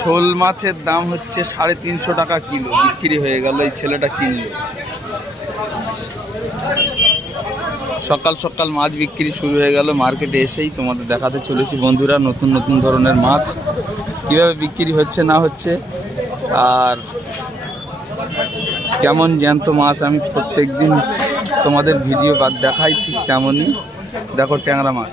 শোল মাছের দাম হচ্ছে 350 টাকা কিলো, বিক্রি হয়ে গেল। এই ছেলেটা কিনলো। সকাল সকাল মাছ বিক্রি শুরু হয়ে গেল মার্কেটে এসেই। তোমাদের দেখাতে চলেছি বন্ধুরা নতুন নতুন ধরনের মাছ কীভাবে বিক্রি হচ্ছে না হচ্ছে, আর কেমন জ্যান্ত মাছ আমি প্রত্যেক দিন তোমাদের ভিডিও বাদ দেখাই, ঠিক তেমনই দেখো ট্যাংরা মাছ।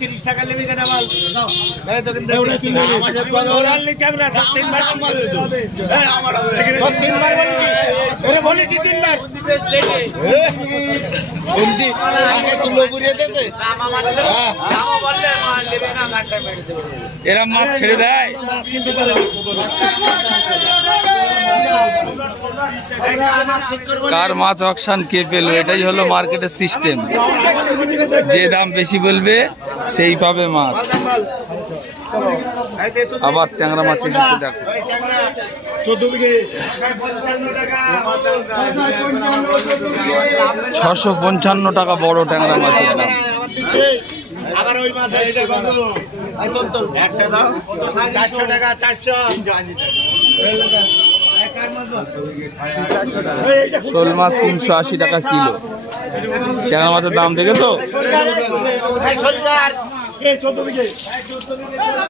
30 টাকা নেবে কেন বল? বলেছি 3 বার এরা মাছ ছেড়ে দেয়। কার মাছ অকশান কে পেলো, এটাই হলো মার্কেটের সিস্টেম। যে দাম বেশি বলবে সেই পাবে মাছ। আবার ট্যাংরা মাছ এসেছে দেখো। 655 টাকা বড় ট্যাংরা মাছের দাম। আবার ওই মাছ একটা দাও 400 টাকা 400। শোল মাছ 380 টাকা কিলো। ট্যাংরা মাছের দাম দেখেছো?